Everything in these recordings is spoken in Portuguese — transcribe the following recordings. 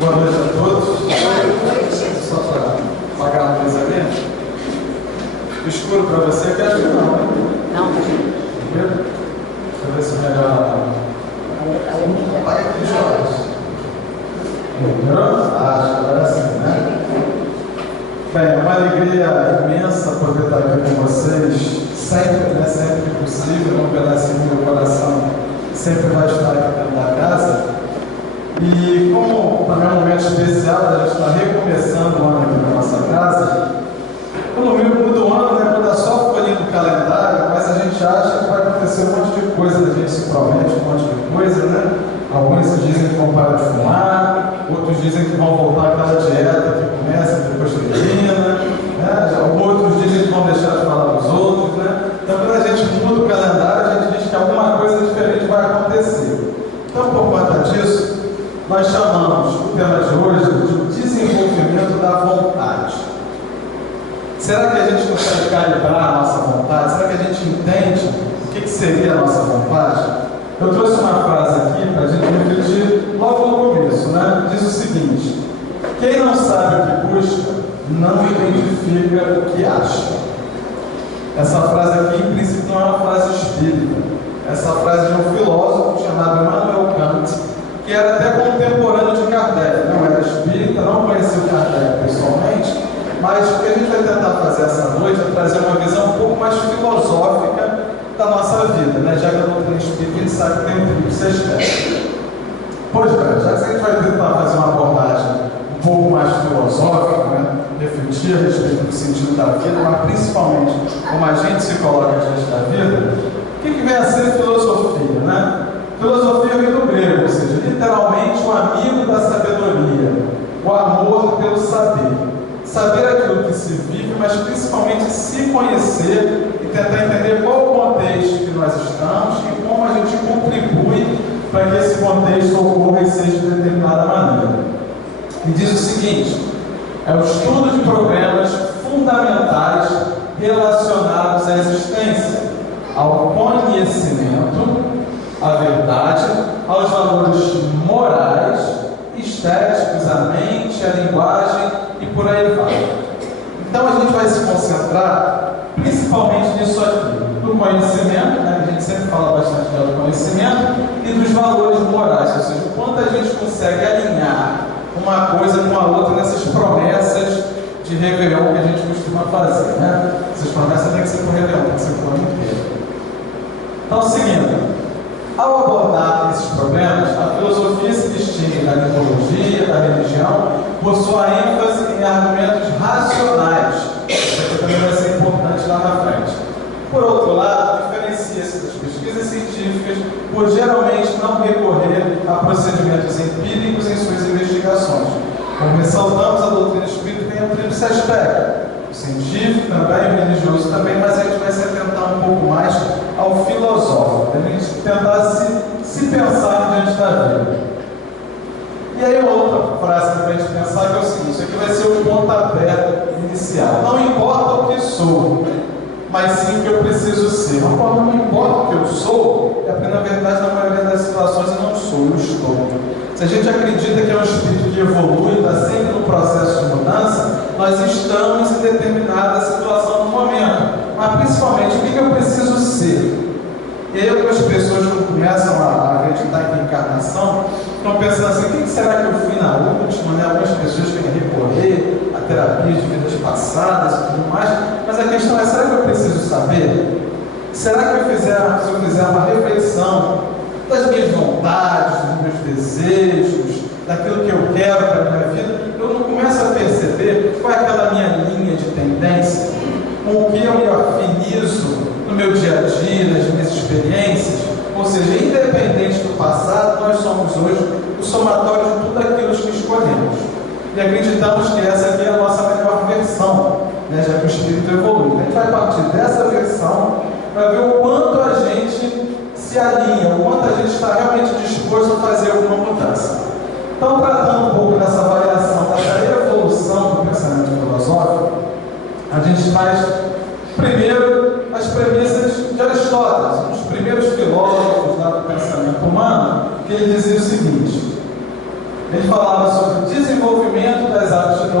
Boa noite a todos. Só para apagar a luz ali. Escuro para você, que acho que não, né? Não. Primeiro? Deixa eu ver se melhora. Apaga aqui os olhos. Melhorou? Acho, agora sim, né? Bem, é uma alegria imensa poder estar aqui com vocês sempre, né? Sempre que possível, um pedacinho do meu coração sempre vai estar aqui dentro da casa. E como também é um momento especial, a gente está recomeçando o ano aqui na nossa casa. Quando muda o ano, né, muda só a folhinha do calendário, mas a gente acha que vai acontecer um monte de coisa, a gente se promete um monte de coisa, né? Alguns dizem que vão parar de fumar, outros dizem que vão voltar àquela dieta que começa e depois termina, né? Outros dizem que vão deixar de falar dos outros, né? Então, quando a gente muda o calendário, a gente diz que alguma coisa diferente vai acontecer. Então, por conta disso, nós chamamos o tema de hoje de desenvolvimento da vontade. Será que a gente consegue calibrar a nossa vontade? Será que a gente entende o que seria a nossa vontade? Eu trouxe uma frase aqui para a gente refletir logo no começo, né? Diz o seguinte: quem não sabe o que busca, não identifica o que acha. Essa frase aqui, em princípio, não é uma frase espírita. Essa frase é de um filósofo chamado Immanuel Kant, que era até contemporâneo de Kardec. Não era espírita, não conhecia o Kardec pessoalmente, mas o que a gente vai tentar fazer essa noite é trazer uma visão um pouco mais filosófica da nossa vida, né? Já que a doutrina espírita, a gente sabe que tem um tríplice aspecto. Pois bem, já que a gente vai tentar fazer uma abordagem um pouco mais filosófica, né? Refletir a respeito do sentido da vida, mas principalmente como a gente se coloca diante da vida, o que vem a ser filosofia, né? Filosofia vem do grego, ou seja, literalmente o amigo da sabedoria, o amor pelo saber. Saber aquilo que se vive, mas principalmente se conhecer e tentar entender qual o contexto que nós estamos e como a gente contribui para que esse contexto ocorra e seja de determinada maneira. E diz o seguinte: é o estudo de problemas fundamentais relacionados à existência, ao conhecimento, à verdade, aos valores morais, estéticos, à mente, à linguagem e por aí vai. Então a gente vai se concentrar principalmente nisso aqui, do conhecimento, né, que a gente sempre fala bastante do conhecimento, e dos valores morais, ou seja, o quanto a gente consegue alinhar uma coisa com a outra nessas promessas de Réveillon que a gente costuma fazer, né? Essas promessas têm que ser por Réveillon, tem que ser por ano inteiro. Então, seguindo, ao abordar esses problemas, a filosofia se distingue da mitologia, da religião, por sua ênfase em argumentos racionais. Isso também vai ser importante lá na frente. Por outro lado, diferencia-se das pesquisas científicas por geralmente não recorrer a procedimentos empíricos em suas investigações. Como ressaltamos, a doutrina espírita tem um tríplice aspecto: o científico também, o religioso também, mas a gente vai se atentar um pouco mais ao filosófico, a gente tentar se pensar diante da vida. E aí outra frase para a gente pensar que é o seguinte: isso aqui vai ser o pontapé inicial. Não importa o que sou, mas sim o que eu preciso ser. Não importa o que eu sou, é porque na verdade na maioria das situações eu não sou, eu estou. Se a gente acredita que é um espírito que evolui, está sempre no processo de mudança, nós estamos em determinada situação no momento. Mas principalmente, o que eu preciso ser? E aí algumas pessoas, quando começam a acreditar em encarnação, estão pensando assim: o que será que eu fui na última? Né? Algumas pessoas querem recorrer a terapias de vidas passadas e tudo mais, mas a questão é: será que eu preciso saber? Será que se eu fizer uma reflexão das minhas vontades, dos meus desejos, daquilo que eu quero para a minha vida, eu não começo a perceber qual é aquela minha linha de tendência, com o que eu me afinizo no meu dia a dia, nas minhas experiências? Ou seja, independente do passado, nós somos hoje o somatório de tudo aquilo que escolhemos. E acreditamos que essa aqui é a nossa melhor versão, né, já que o espírito evolui. A gente vai partir dessa versão para ver o quanto a gente se alinha, o quanto a gente está realmente disposto a fazer alguma mudança. Então, tratando um pouco dessa variação, dessa evolução do pensamento filosófico, a gente faz primeiro as premissas de Aristóteles, um dos primeiros filósofos lá do pensamento humano, que ele dizia o seguinte: ele falava sobre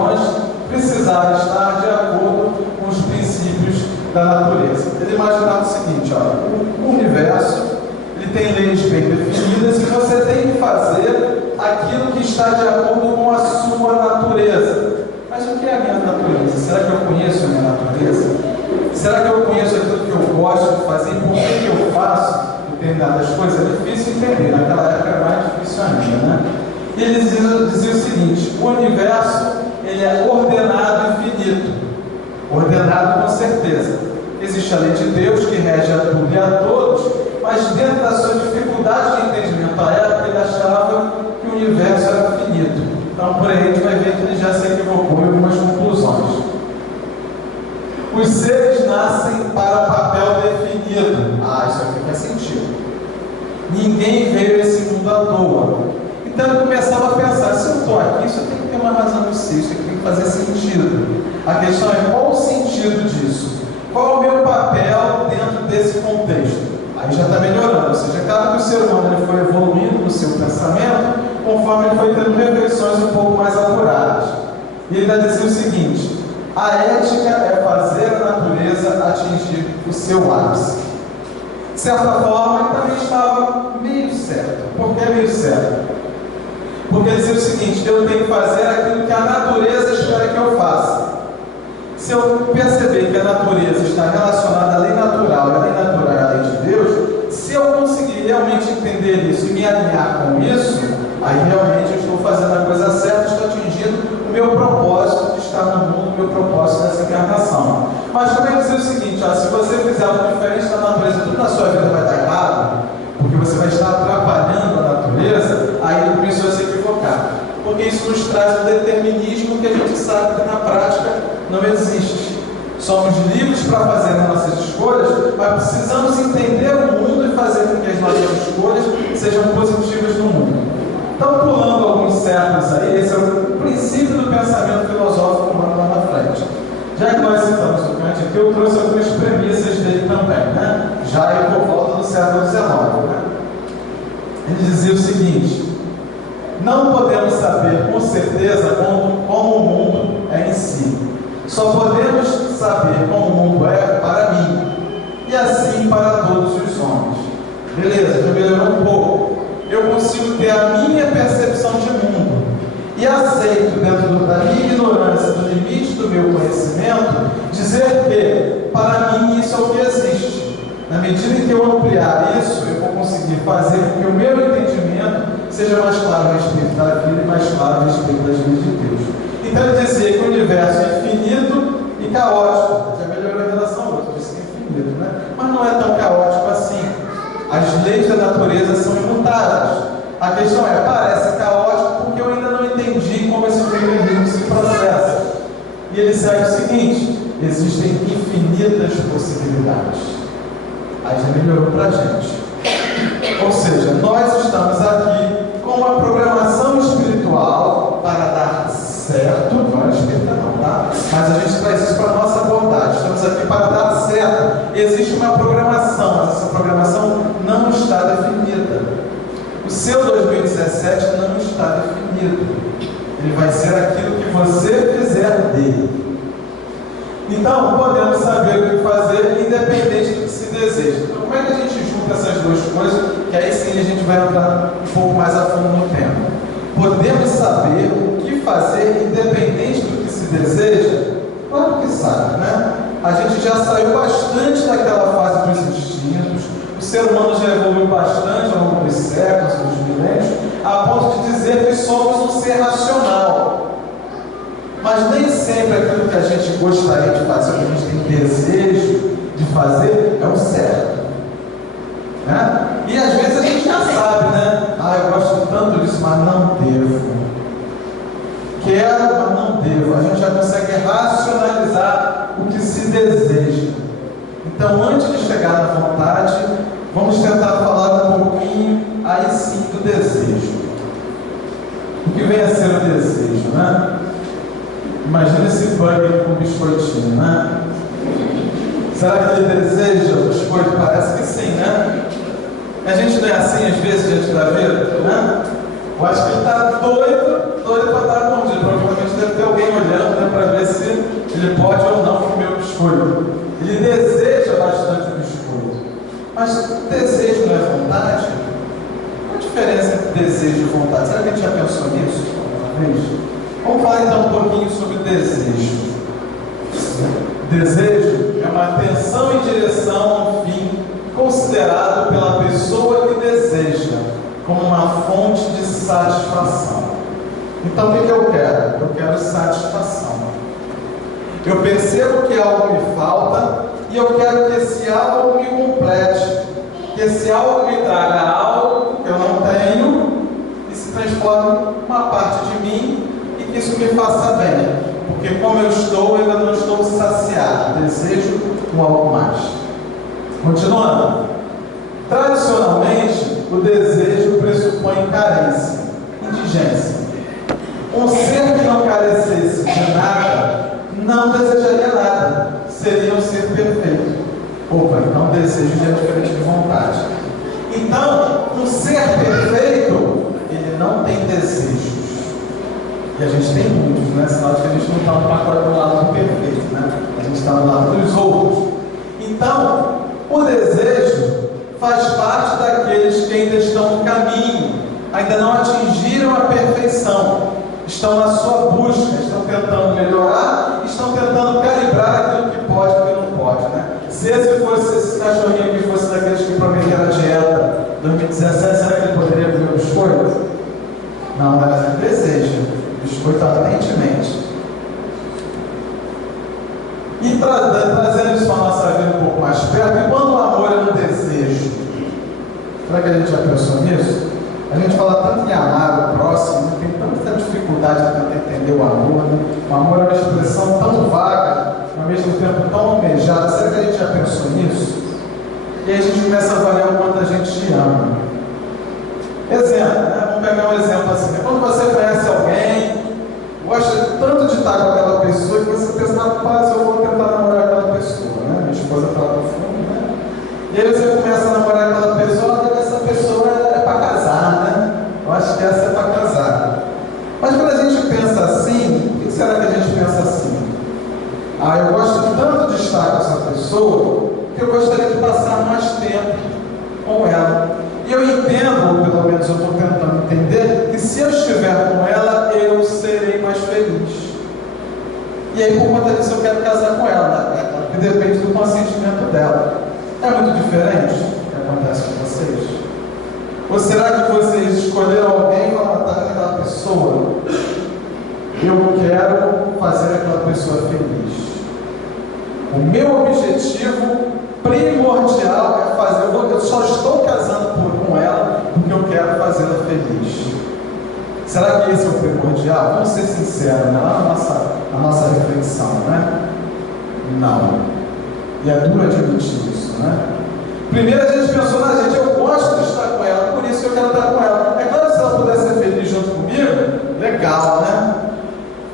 regiões precisavam estar de acordo com os princípios da natureza. Ele imaginava o seguinte: ó, o universo ele tem leis bem definidas e você tem que fazer aquilo que está de acordo com a sua natureza. Mas o que é a minha natureza? Será que eu conheço a minha natureza? Será que eu conheço aquilo que eu gosto de fazer? Por que eu faço determinadas coisas? É difícil entender, naquela época era mais difícil ainda, né? E ele dizia o seguinte: o universo ele é ordenado e finito. Ordenado com certeza. Existe a lei de Deus que rege a tudo e a todos, mas dentro da sua dificuldade de entendimento à época, ele achava que o universo era finito. Então, por aí a gente vai ver que ele já se equivocou em algumas conclusões. Os seres nascem para o papel definido. Isso aqui faz sentido. Ninguém veio a esse mundo à toa. Então ele começava a pensar: se eu estou aqui, isso tem que ter uma razão de ser, isso aqui tem que fazer sentido. A questão é: qual o sentido disso? Qual o meu papel dentro desse contexto? Aí já está melhorando. Ou seja, claro que o ser humano ele foi evoluindo no seu pensamento conforme ele foi tendo reflexões um pouco mais apuradas. E ele vai dizer o seguinte: a ética é fazer a natureza atingir o seu ápice. De certa forma, ele também estava meio certo. Por que meio certo? Porque ele dizia o seguinte: eu tenho que fazer aquilo que a natureza espera que eu faça. Se eu perceber que a natureza está relacionada à lei natural, e a lei natural é a lei de Deus, se eu conseguir realmente entender isso e me alinhar com isso, aí realmente eu estou fazendo a coisa certa, estou atingindo o meu propósito de estar no mundo, o meu propósito dessa encarnação. Mas também dizer o seguinte: se você fizer algo diferente da natureza, tudo na sua vida vai dar errado, porque você vai estar atrapalhando a natureza, aí ele começou a se equivocar. Porque isso nos traz um determinismo que a gente sabe que na prática não existe. Somos livres para fazer as nossas escolhas, mas precisamos entender o mundo e fazer com que as nossas escolhas sejam positivas no mundo. Então, pulando alguns séculos aí, esse é o princípio do pensamento filosófico humano lá na frente. Já que nós citamos o Kant aqui, eu trouxe algumas premissas dele também, né? Já é por volta do século XIX, né? Ele dizia o seguinte: não podemos saber com certeza como o mundo é em si. Só podemos saber como o mundo é para mim, e assim para todos os homens. Beleza, já melhorou um pouco. Eu consigo ter a minha percepção de mundo e aceito, dentro da minha ignorância, do limite do meu conhecimento, dizer que para mim isso é o que existe. Na medida em que eu ampliar isso, eu vou conseguir fazer com que o meu entendimento seja mais claro a respeito da vida e mais claro a respeito das leis de Deus. Então ele dizia que o universo é infinito e caótico. Já melhorou em relação ao outro, disse que é infinito, né? Mas não é tão caótico assim. As leis da natureza são imutáveis. A questão é: parece caótico porque eu ainda não entendi como esse mecanismo se processa. E ele segue o seguinte: existem infinitas possibilidades. Aí já melhorou para a gente. Ou seja, nós estamos aqui com uma programação espiritual para dar certo. Não é espírita não, tá? Mas a gente traz isso para a nossa vontade. Estamos aqui para dar certo. Existe uma programação, mas essa programação não está definida. O seu 2017 não está definido. Ele vai ser aquilo que você fizer dele. Então, podemos saber o que fazer independente do que se deseja. Então, como é que a gente junta essas duas coisas? Que aí sim a gente vai entrar um pouco mais a fundo no tema. Podemos saber o que fazer independente do que se deseja? Claro que sabe, né? A gente já saiu bastante daquela fase dos instintos. O ser humano já evoluiu bastante ao longo dos séculos, dos milênios, a ponto de dizer que somos um ser racional. Mas nem sempre aquilo que a gente gostaria de fazer, o que a gente tem desejo de fazer, é o certo. Né? E às vezes a gente já sabe, né? Eu gosto tanto disso, mas não devo. Quero, mas não devo. A gente já consegue racionalizar o que se deseja. Então, antes de chegar na vontade, vamos tentar falar um pouquinho aí sim do desejo. O que vem a ser o desejo, né? Imagina esse burger com biscoitinho, né? Será que ele deseja o biscoito? Parece que sim, né? A gente não é assim às vezes diante da vida, né? Eu acho que ele está doido para estar com ele. Provavelmente deve ter alguém olhando vez? Vamos falar então um pouquinho sobre desejo. Desejo é uma atenção em direção a um fim considerado pela pessoa que deseja como uma fonte de satisfação. Então, o que eu quero? Eu quero satisfação. Eu percebo que algo me falta e eu quero que esse algo me complete, que esse algo me traga algo que eu não tenho e se transforme em uma parte de mim e que isso me faça bem. Porque como eu estou, ainda não estou saciado. Desejo um algo mais. Continuando. Tradicionalmente, o desejo pressupõe carência, indigência. Um ser que não carecesse de nada, não desejaria nada. Seria um ser perfeito. Opa, então desejo é diferente de vontade. Então, um ser perfeito, ele não tem desejos. E a gente tem muitos, né? Sinal de que a gente não está no pacote do lado do perfeito, né? A gente está no lado dos outros. Então, o desejo faz parte daqueles que ainda estão no caminho, ainda não atingiram a perfeição, estão na sua busca, estão tentando melhorar, estão tentando calibrar aquilo que pode e o que não pode, né? Se esse fosse esse cachorrinho que fosse daqueles que prometeram a dieta 2017, será que ele poderia comer o biscoito? Não, mas ele deseja biscoito ardentemente. E trazendo isso para a nossa vida um pouco mais perto, e quando o amor é um desejo, será que a gente já pensou nisso? A gente fala tanto em amar o próximo, tem tanta dificuldade de tentar entender o amor, né? O amor é uma expressão tão vaga, ao mesmo tempo tão almejada. Será que a gente já pensou nisso? E aí a gente começa a avaliar o quanto a gente ama. Exemplo, né? Vamos pegar um exemplo assim. Quando você conhece alguém, gosta tanto de estar com aquela pessoa, que você pensa, rapaz, eu vou tentar namorar aquela pessoa, né? Minha esposa está lá no fundo, né? E aí você começa a namorar aquela pessoa, e essa pessoa é para casar, né? Eu acho que essa é para casar. Mas quando a gente pensa assim, o que será que a gente pensa assim? Ah, eu gosto tanto de estar com essa pessoa, que eu gostaria de passar mais tempo com ela. E eu entendo, ou pelo menos eu estou tentando entender, que se eu estiver com ela, eu serei mais feliz. E aí, por conta disso, eu quero casar com ela, né? Porque depende do consentimento dela. É muito diferente o que acontece com vocês? Ou será que vocês escolheram alguém para matar aquela pessoa? Eu quero fazer aquela pessoa feliz. O meu objetivo primordial é fazer. Eu só estou casando com ela porque eu quero fazê-la feliz. Será que esse é o primordial? Vamos ser sinceros, né? Lá na nossa reflexão, né? Não. E é duro admitir isso, né? Primeiro a gente pensou na gente, eu gosto de estar com ela, por isso eu quero estar com ela. É claro que se ela puder ser feliz junto comigo, legal, né?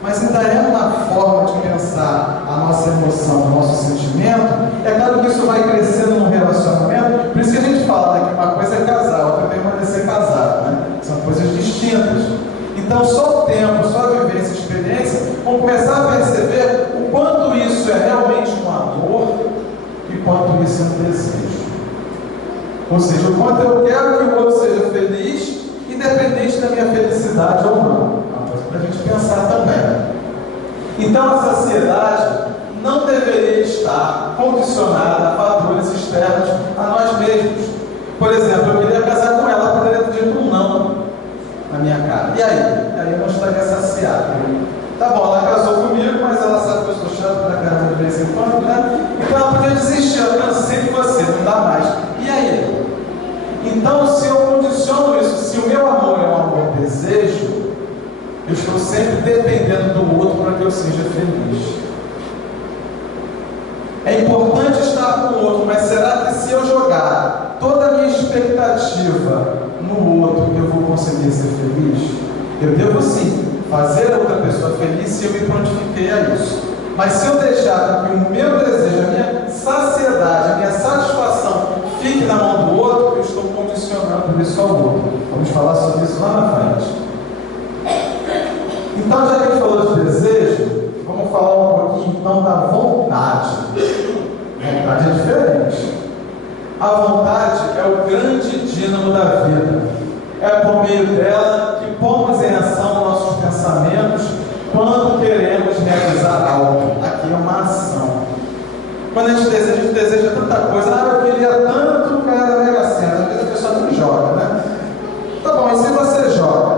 Mas ainda é uma forma de pensar a nossa emoção, o nosso sentimento. É claro que isso vai crescendo no relacionamento, por isso que a gente fala, né, que uma coisa é casar, outra é permanecer casado, né? São coisas distintas. Então só o tempo, só a vivência e experiência vão começar a perceber o quanto isso é realmente um amor e quanto isso é um desejo. Ou seja, o quanto eu quero que o outro seja feliz, independente da minha felicidade ou não. Para a gente pensar também. Então a saciedade não deveria estar condicionada a fatores externos a nós mesmos. Por exemplo, eu queria casar com ela, poderia ter dito um não na minha cara. E aí? Aí eu não estaria saciado. Tá bom, ela casou comigo, mas ela sabe que eu sou chato para casa de vez em quando, né? Então ela podia desistir, eu cansei de você, não dá mais. E aí? Então, se eu condiciono isso, se o meu amor é um amor desejo, eu estou sempre dependendo do outro para que eu seja feliz. É importante estar com o outro, mas será que se eu jogar toda a minha expectativa no outro, eu vou conseguir ser feliz? Eu devo sim fazer a outra pessoa feliz se eu me prontifiquei a isso. Mas se eu deixar que o meu desejo, a minha saciedade, a minha satisfação fique na mão do outro, eu estou condicionando isso ao outro. Vamos falar sobre isso lá na frente. Então, já que a gente falou de desejo, vamos falar um pouquinho então da vontade. Vontade é diferente. A vontade é o grande dínamo da vida. É por meio dela que pomos em ação nossos pensamentos. deseja tanta coisa, eu queria tanto ganhar na Mega Sena, às vezes a pessoa não joga, né? Tá bom, e se você joga?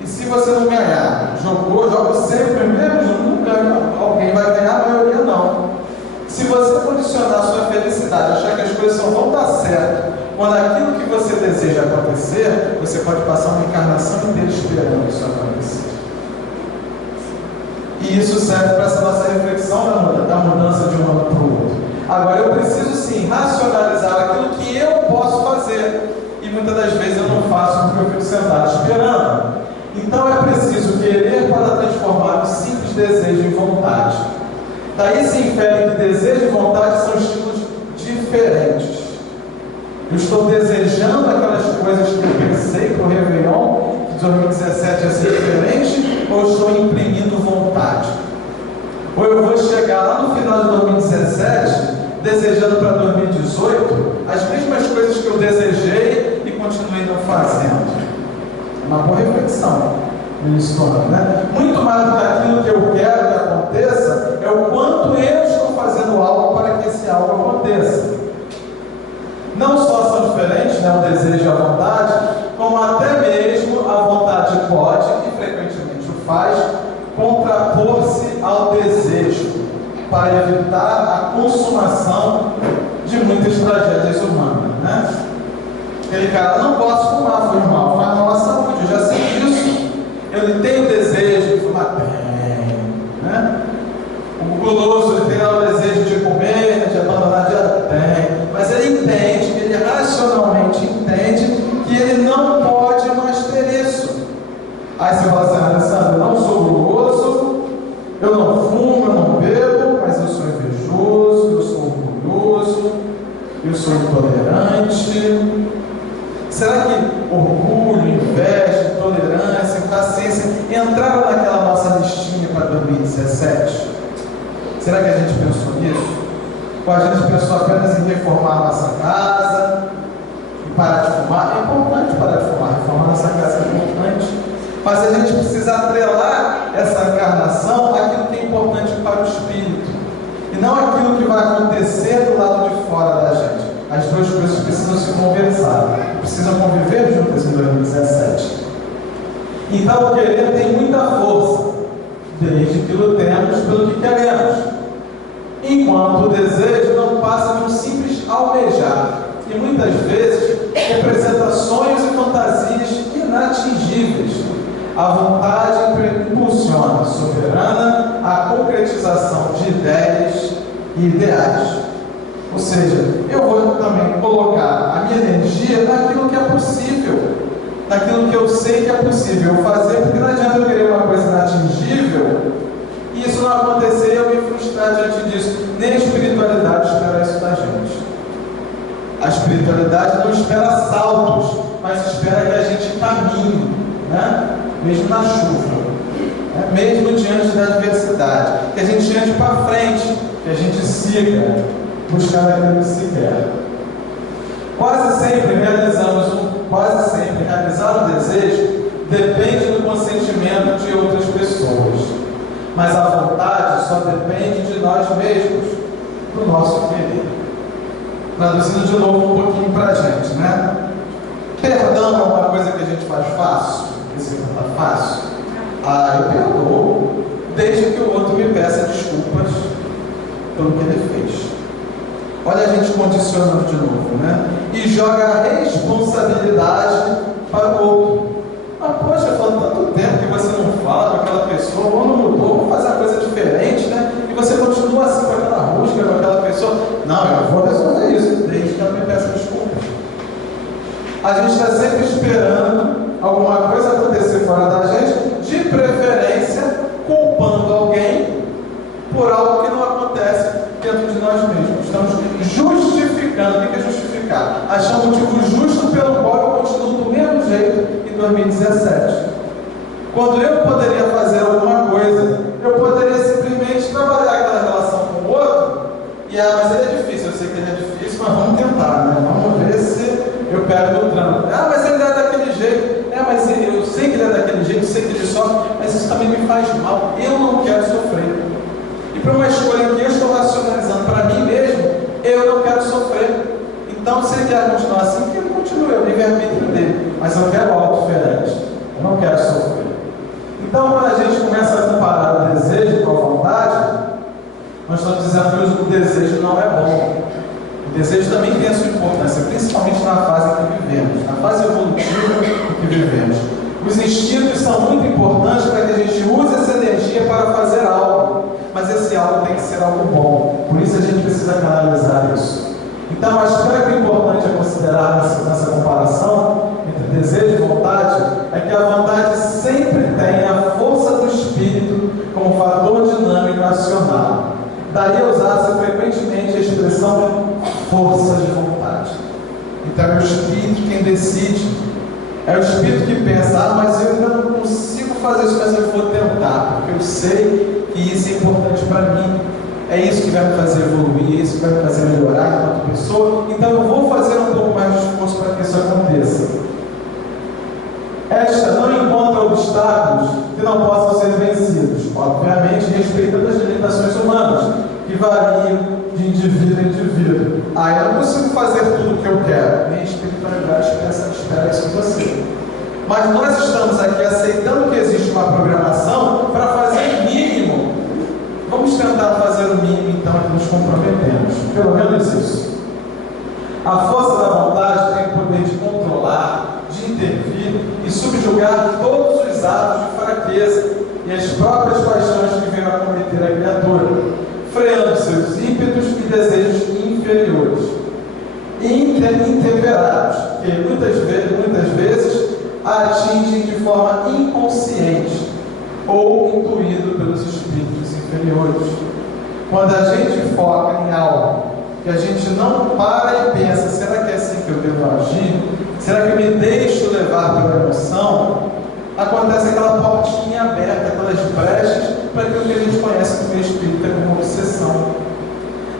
E se você não ganhar? Jogo sempre mesmo? Nunca alguém vai ganhar, a maioria não. Se você condicionar a sua felicidade, achar que as coisas só vão dar certo, quando aquilo que você deseja acontecer, você pode passar uma encarnação inteira esperando isso acontecer. E isso serve para essa nossa reflexão da mudança de um ano para o outro. Agora, eu preciso sim racionalizar aquilo que eu posso fazer. E muitas das vezes eu não faço porque eu fico sentado esperando. Então é preciso querer para transformar o simples desejo em vontade. Daí se infere que desejo e vontade são estilos diferentes. Eu estou desejando aquelas coisas que eu pensei para o Réveillon, que 2017 ia ser diferente, ou estou imprimindo vontade? Ou eu vou chegar lá no final de 2017, desejando para 2018, as mesmas coisas que eu desejei e continuei não fazendo? Uma boa reflexão nisso, né? Muito mais do que aquilo que eu quero que aconteça, é o quanto eu estou fazendo algo para que esse algo aconteça. Não só são diferentes, né, o desejo e a vontade, como até mesmo a vontade pode, e frequentemente o faz, contrapor-se ao desejo, para evitar a consumação de muitas tragédias humanas, né? Aquele cara, não posso fumar, faz mal à saúde, eu já sei disso. Eu tenho desejo de fumar bem, né? O guloso, ele tem lá o desejo de comer, de abandonar a dieta, tem. Mas ele entende, ele racionalmente entende que ele não pode mais ter isso. Aí você fala assim, Alessandro, eu não sou guloso, eu não fumo, eu não bebo, mas eu sou invejoso, eu sou orgulhoso, eu sou intolerante. Será que orgulho, inveja, intolerância, impaciência entraram naquela nossa listinha para 2017? Será que a gente pensou nisso? Ou a gente pensou apenas em reformar a nossa casa e parar de fumar? É importante parar de fumar, reformar a nossa casa é importante, mas a gente precisa atrelar essa encarnação àquilo que é importante para o espírito e não aquilo que vai acontecer do lado de fora da gente. As duas coisas precisam se conversar, precisam conviver juntas em 2017. Então o querer tem muita força, desde que lutemos pelo que queremos, enquanto o desejo não passa de um simples almejar, e muitas vezes representa sonhos e fantasias inatingíveis. A vontade impulsiona, soberana, a concretização de ideias e ideais. Ou seja, eu vou também colocar a minha energia naquilo que é possível, naquilo que eu sei que é possível fazer, porque não adianta eu querer uma coisa inatingível e isso não acontecer e eu me frustrar diante disso. Nem a espiritualidade espera isso da gente. A espiritualidade não espera saltos, mas espera que a gente caminhe, né? Mesmo na chuva, né? Mesmo diante da adversidade, que a gente ande para frente, que a gente siga buscando aquilo que se quer. Quase sempre realizar um desejo depende do consentimento de outras pessoas, mas a vontade só depende de nós mesmos, do nosso querer. Traduzindo de novo um pouquinho para a gente, né? Perdão é uma coisa que a gente faz fácil? Esse não está fácil? Eu perdoo, desde que o outro me peça desculpas pelo que ele fez. Olha a gente condicionando de novo, né? E joga a responsabilidade para o outro. Poxa, falando tanto tempo que você não fala com aquela pessoa, ou não mudou, vamos fazer uma coisa diferente, né? E você continua assim com aquela rústica, com aquela pessoa. Não, eu vou resolver isso, desde que ela me peça desculpas. A gente está sempre esperando alguma coisa acontecer fora da gente, de preferência culpando alguém por algo que não acontece dentro de nós mesmos. Estamos justificando. O que é justificar? Achar um motivo justo pelo qual eu continuo do mesmo jeito em 2017. Quando eu poderia fazer alguma coisa, eu poderia simplesmente trabalhar aquela relação com o outro e, mas ele é difícil, eu sei que ele é difícil, mas vamos tentar, né? Vamos ver se eu pego no trânsito. Mas ele é daquele jeito. Mas eu sei que ele é daquele jeito, sei que ele sofre, mas isso também me faz mal. Eu não quero sofrer. E para uma escolha que eu estou racionalizando para mim mesmo, eu não quero sofrer. Então, se ele quer continuar assim, que ele continue, é o livre-arbítrio dele. Mas eu quero algo diferente. Eu não quero sofrer. Então, quando a gente começa a comparar o desejo com a vontade, nós estamos dizendo que o desejo não é bom. O desejo também tem a sua importância, principalmente na fase em que vivemos, na fase evolutiva em que vivemos. Os instintos são muito importantes para que a gente use essa energia para fazer algo, mas esse algo tem que ser algo bom. Por isso a gente precisa canalizar isso. Então, acho que o importante a considerar nessa comparação entre desejo e vontade é que a vontade sempre tem a força do espírito como fator dinâmico acional. Daí usar-se frequentemente a expressão força de vontade. Então é o espírito quem decide. É o espírito que pensa, mas eu ainda não consigo fazer isso, mas eu vou tentar, porque eu sei que isso é importante para mim. É isso que vai me fazer evoluir, é isso que vai me fazer melhorar enquanto pessoa. Então eu vou fazer um pouco mais de esforço para que isso aconteça. Esta não encontra obstáculos que não possam ser vencidos, obviamente respeitando as limitações humanas, que variam de indivíduo em indivíduo. Eu não consigo fazer tudo o que eu quero. Minha espiritualidade espera isso de você. Mas nós estamos aqui aceitando que existe uma programação para fazer o mínimo. Vamos tentar fazer o mínimo, então, que nos comprometemos. Pelo menos isso. A força da vontade tem o poder de controlar, de intervir e subjugar todos os atos de fraqueza e as próprias paixões que venham a cometer a criatura, freando seus ímpetos e desejos inferiores e intemperados, que muitas vezes a atingem de forma inconsciente ou intuído pelos espíritos inferiores. Quando a gente foca em algo que a gente não para e pensa, será que é assim que eu devo agir? Será que eu me deixo levar pela emoção? Acontece aquela portinha aberta, aquelas brechas para aquilo que a gente conhece no meio espírita como obsessão.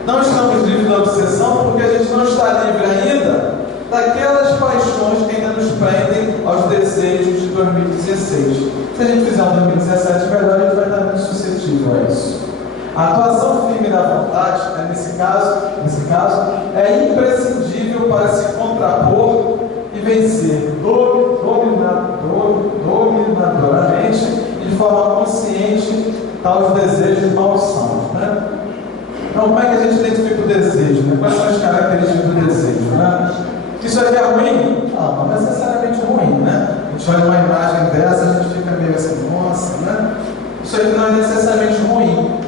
Não estamos livres da obsessão porque a gente não está livre ainda daquelas paixões que ainda nos prendem aos desejos de 2016. Se a gente fizer um 2017 melhor, a gente vai estar muito suscetível a isso. A atuação firme da vontade, nesse caso, é imprescindível para se contrapor e vencer dominadoramente e de forma consciente tais desejos malsãos, né? Então, como é que a gente identifica o desejo? Né? Quais são as características do desejo? Né? Isso aqui é ruim? Não é necessariamente ruim, né? A gente olha uma imagem dessa, a gente fica meio assim, nossa, né? Isso aqui não é necessariamente ruim.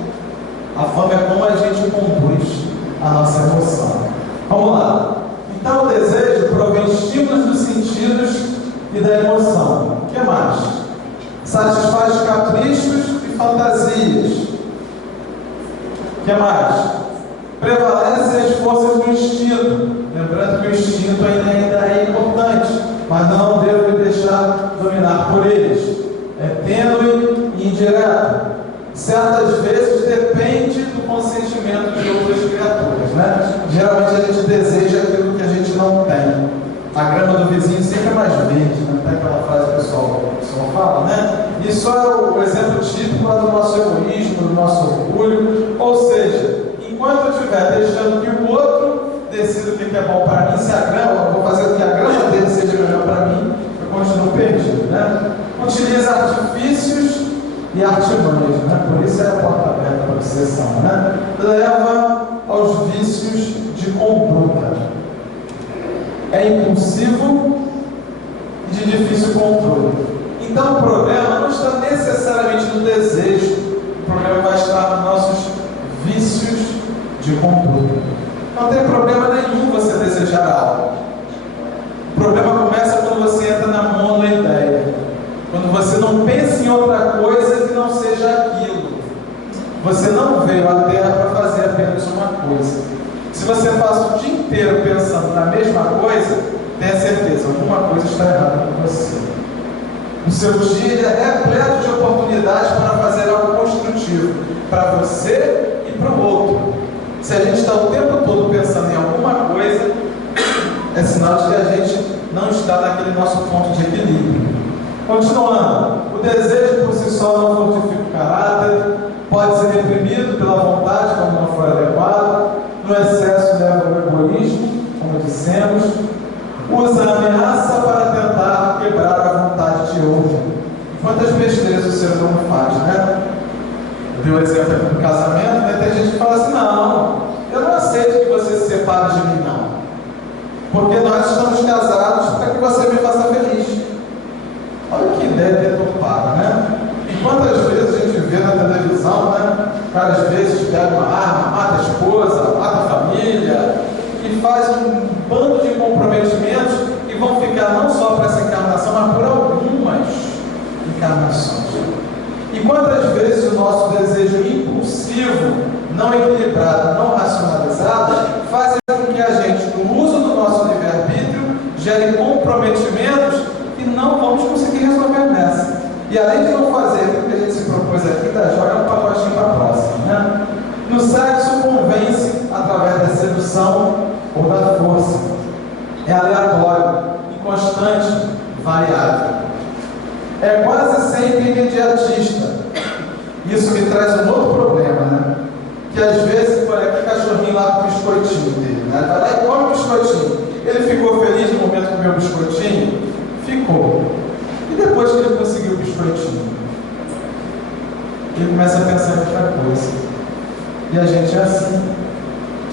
A forma é como a gente conduz a nossa emoção. Vamos lá. Então, o desejo provém de estímulos dos sentidos e da emoção. O que mais? Satisfaz caprichos e fantasias. O que mais? Prevalecem as forças do instinto. Lembrando que o instinto ainda é importante, mas não devo me deixar dominar por eles. É tênue e indireto. Certas vezes depende do consentimento de outras criaturas, né? Geralmente a gente deseja aquilo que a gente não tem. A grama do vizinho sempre é mais verde, né? Tem aquela frase que o pessoal fala, né? Isso é o exemplo típico do nosso egoísmo, do nosso orgulho. Ou seja, enquanto eu estiver deixando que o outro decida o que é bom para mim, se a grama, eu vou fazer com que a grama dele seja melhor para mim, eu continuo perdido, né? Utiliza artifícios e artimanhas, né? Por isso é a porta aberta para a obsessão, né? Leva aos vícios de conduta. É impulsivo e de difícil controle. Então o problema não está necessariamente no desejo, o problema vai estar nos nossos vícios de conduta. Não tem problema nenhum você desejar algo. O problema começa quando você entra na monoideia. Quando você não pensa em outra coisa que não seja aquilo. Você não veio à Terra para fazer apenas uma coisa. Se você passa o dia inteiro pensando na mesma coisa, tenha certeza, alguma coisa está errada com você. O seu dia é repleto de oportunidades para fazer algo construtivo, para você e para o outro. Se a gente está o tempo todo pensando em alguma coisa, é sinal de que a gente não está naquele nosso ponto de equilíbrio. Continuando, o desejo por si só não fortifica o caráter, pode ser reprimido pela vontade quando não for adequado, no excesso leva deu exemplo aqui do casamento, né? Tem gente que fala assim, não, eu não aceito que você se separe de mim, não. Porque nós estamos casados para que você me faça feliz. Olha que ideia deturpada, né? E quantas vezes a gente vê na televisão, né? Várias vezes pega uma arma, mata a esposa, mata a família, e faz um bando de comprometimentos que vão ficar não só para essa encarnação, mas por algumas encarnações. E quantas vezes o nosso desejo impulsivo, não equilibrado, não racionalizado, faz com que a gente, no uso do nosso livre-arbítrio, gere comprometimentos que não vamos conseguir resolver nessa. E além de não fazer aquilo que a gente se propôs aqui, da joga um pacotinho para a próxima, né? No sexo, convence através da sedução ou da força. É aleatório, inconstante, variável. É quase sempre imediatista. Isso me traz um outro problema, né? Que às vezes, por aqui, cachorrinho lá com o biscoitinho dele, né? Vai lá e come o biscoitinho. Ele ficou feliz no momento que comeu o biscoitinho? Ficou. E depois que ele conseguiu o biscoitinho? Ele começa a pensar em outra coisa. E a gente é assim.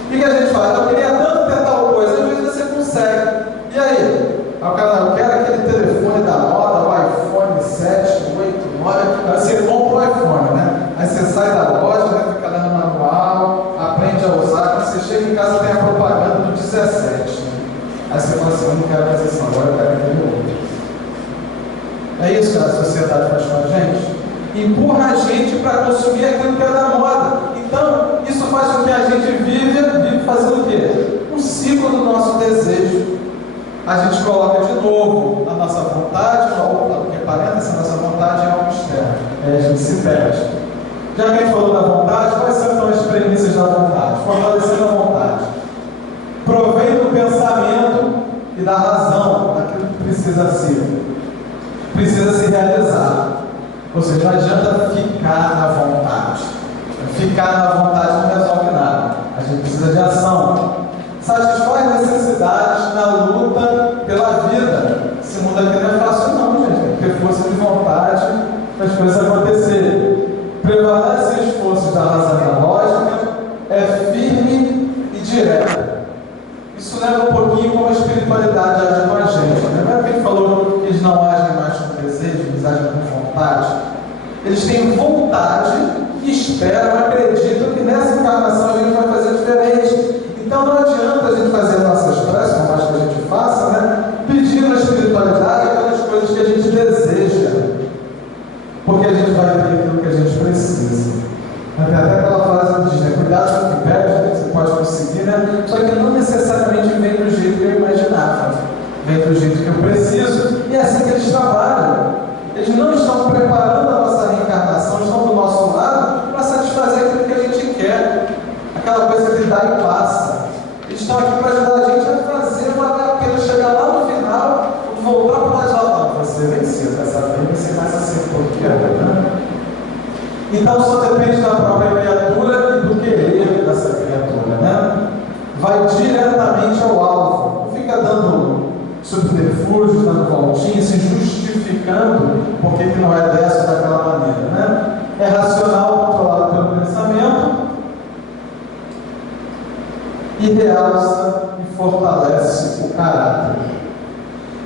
O que a gente faz? Eu queria tanto ter tal coisa, às vezes você consegue. E aí? O cara, eu quero aquele telefone da moda, o iPhone 7, 8, 9. Aí você compra o iPhone, né? Aí você sai da loja, né? Fica lendo manual, aprende a usar. Quando você chega em casa, tem a propaganda do 17. Né? Aí você fala assim: eu não quero fazer isso agora, eu quero aquele outro. É isso que a sociedade faz com a gente? Empurra a gente para consumir aquilo que é da moda. Então, isso faz com que a gente vive fazendo o quê? Um ciclo do nosso desejo. A gente coloca de novo a nossa vontade, porque parece que a nossa vontade é algo externo. Aí a gente se perde. Já que a gente falou da vontade, quais são então as premissas da vontade? Fortalecendo a vontade. Provém do pensamento e da razão daquilo que precisa ser. Precisa se realizar. Ou seja, não adianta ficar na vontade. Ficar na vontade não resolve nada. A gente precisa de ação. Satisfaz necessidades na luta pela vida. Esse mundo aqui não é fácil não, gente. Tem que ter força de vontade para as coisas acontecerem. Prevalece os esforços da razão e da lógica, é firme e direto. Isso leva um pouquinho como a espiritualidade age com a gente. Lembra que a gente falou que eles não agem mais com desejo, eles agem com vontade? Eles têm vontade e esperam, acreditam que nessa encarnação a gente vai fazer diferente. Então não adianta a gente fazer nossas preces, por mais que a gente faça, né? Pedindo a espiritualidade aquelas coisas que a gente deseja. Porque a gente vai ter aquilo que a gente precisa. Até aquela frase que diz, né? Cuidado com o que pede, você pode conseguir, né? Só que não necessariamente vem do jeito que eu imaginava. Vem do jeito que eu preciso. E é assim que eles trabalham. Eles não estão preparando a nossa reencarnação, estão do nosso lado para satisfazer aquilo que a gente quer. Aquela coisa de dar e passa. Eles estão aqui para ajudar a gente a fazer uma querer chegar lá no final, voltar para o lado de lá. Não, você venceu, dessa vez você mais acertou do que né? Então só depende da própria criatura e do querer dessa criatura, né? Vai diretamente ao alvo. Não fica dando subterfúgios, dando voltinhas, se justificando porque que não é dessa ou daquela maneira, né? É racional, controlado pelo pensamento, e realça e fortalece o caráter.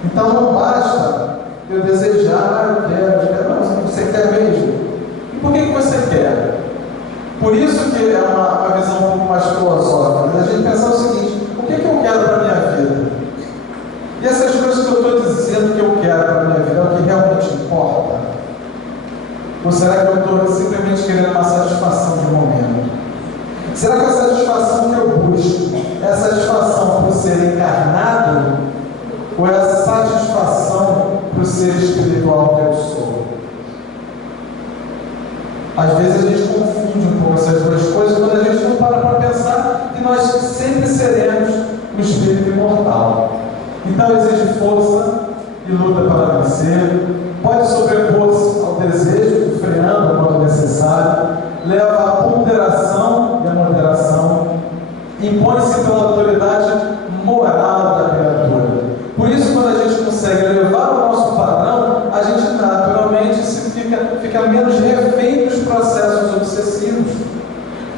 Então não basta eu desejar, eu quero, não, você quer mesmo. E por que você quer? Por isso que é uma visão um pouco mais filosófica, a gente pensar o seguinte: o que eu quero para a minha vida? E essas coisas que eu estou dizendo que eu quero para a minha vida é o que realmente importa? Ou será que eu estou simplesmente querendo uma satisfação de momento? Será que a satisfação que eu busco é a satisfação por ser encarnado? Ou é a satisfação por ser espiritual que eu sou? Às vezes a gente confunde um pouco essas duas coisas quando a gente não para pensar que nós sempre seremos um espírito imortal. Então exige força e luta para vencer, pode sobrepor-se ao desejo, freando quando necessário, leva à ponderação e à moderação, impõe-se pela autoridade moral da criatura. Por isso, quando a gente consegue elevar o nosso padrão, a gente naturalmente fica menos refém dos processos obsessivos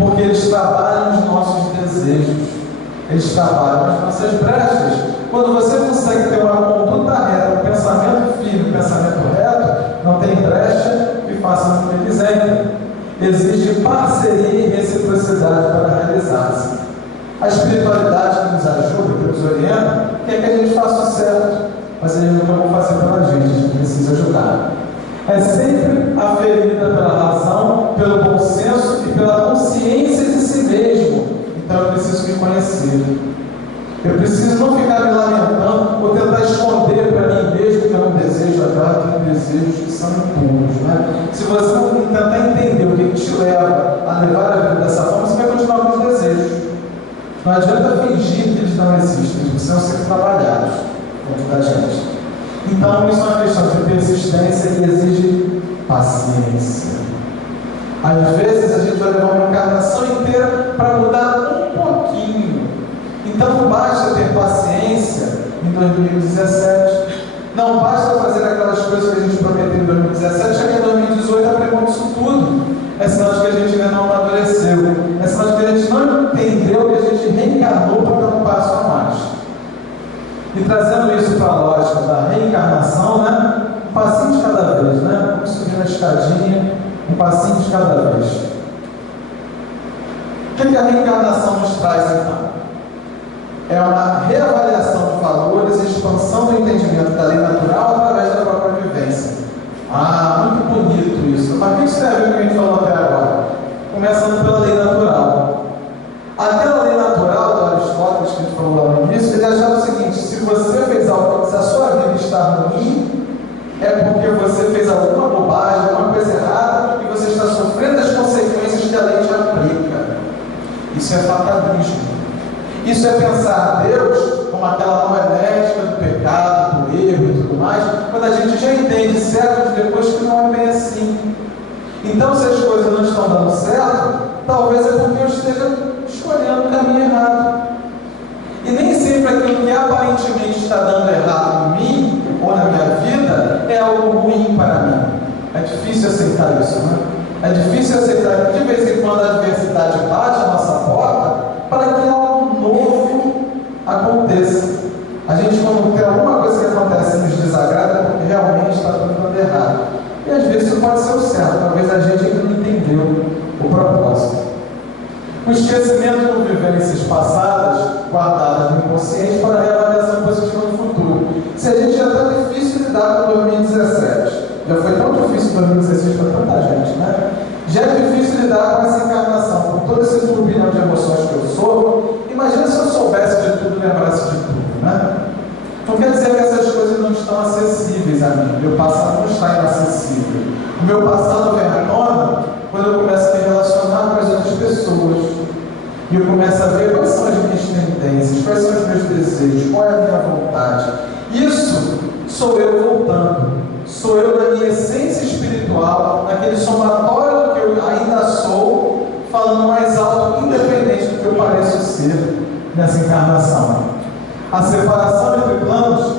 porque eles trabalham os nossos desejos, eles trabalham as nossas brechas. Quando você consegue ter uma conduta reta, um pensamento firme, um pensamento reto, não tem brecha que faça com que eles entrem. Existe parceria e reciprocidade para realizar-se. A espiritualidade que nos ajuda, que nos orienta, quer que a gente faça o certo, mas eles não vão fazer pela gente, a gente precisa ajudar. É sempre aferida pela razão, pelo bom senso e pela consciência de si mesmo. Então eu preciso me conhecer. Eu preciso não ficar me lamentando ou tentar esconder para mim mesmo que eu não desejo agora, eu tenho desejos que são impuros, né? Se você não tentar entender o que te leva a levar a vida dessa forma, você vai continuar com os desejos. Não adianta fingir que eles não existem, eles precisam ser trabalhados dentro da gente. Então, isso é uma questão de persistência que exige paciência. Às vezes, a gente vai levar uma encarnação inteira para mudar um pouquinho. Então, não basta ter paciência em 2017. Não basta fazer aquelas coisas que a gente prometeu em 2017, já que em 2018 abrimos isso tudo. É sinal de que a gente ainda não amadureceu. É sinal de que a gente não entendeu que a gente reencarnou para dar um passo a mais. E trazendo isso para a lógica da reencarnação, né? Um passinho de cada vez, né? Vamos subir na escadinha, um passinho de cada vez. O que a reencarnação nos traz então? É uma reavaliação de valores e expansão do entendimento da lei natural através da própria vivência. Ah, muito bonito isso. Mas o que isso tem a ver com o que a gente falou até agora? Começando pela lei natural. Aquela lei natural do Aristóteles que a gente falou lá no início, ele achava o seguinte: se você fez algo, se a sua vida está ruim, é porque você fez alguma bobagem, alguma coisa errada, e você está sofrendo as consequências que a lei te aplica. Isso é fatalismo. Isso é pensar Deus como aquela mão enérgica do pecado, do erro e tudo mais, quando a gente já entende séculos depois que não é bem assim. Então, se as coisas não estão dando certo, talvez é porque eu esteja escolhendo o caminho errado. E nem sempre aquilo que aparentemente está dando errado em mim ou na minha vida é algo ruim para mim. É difícil aceitar isso, né? É difícil aceitar que de vez em quando a adversidade bate a nossa porta para que algo novo aconteça. A gente, quando tem alguma coisa que acontece e nos desagrada, é porque realmente está tudo dando errado. E às vezes isso pode ser o certo, talvez a gente ainda não entendeu o propósito. O esquecimento por vivências passadas, guardadas no inconsciente para a reavaliação positiva no futuro. Se a gente já está difícil lidar com 2017, já foi tão difícil 2016 para tanta gente, né? Já é difícil lidar com essa encarnação, com todo esse turbilhão de emoções que eu sou. Imagina se eu soubesse de tudo e lembrasse de tudo, né? Não quer dizer que essas coisas não estão acessíveis a mim. O meu passado não está inacessível. O meu passado vem à tona quando eu começo a me relacionar com as outras pessoas. E eu começo a ver quais são as minhas tendências, quais são os meus desejos, qual é a minha vontade. Isso sou eu voltando. Sou eu na minha essência espiritual, naquele somatório do que eu ainda sou, falando mais alto, independente do que eu pareço ser nessa encarnação. A separação entre planos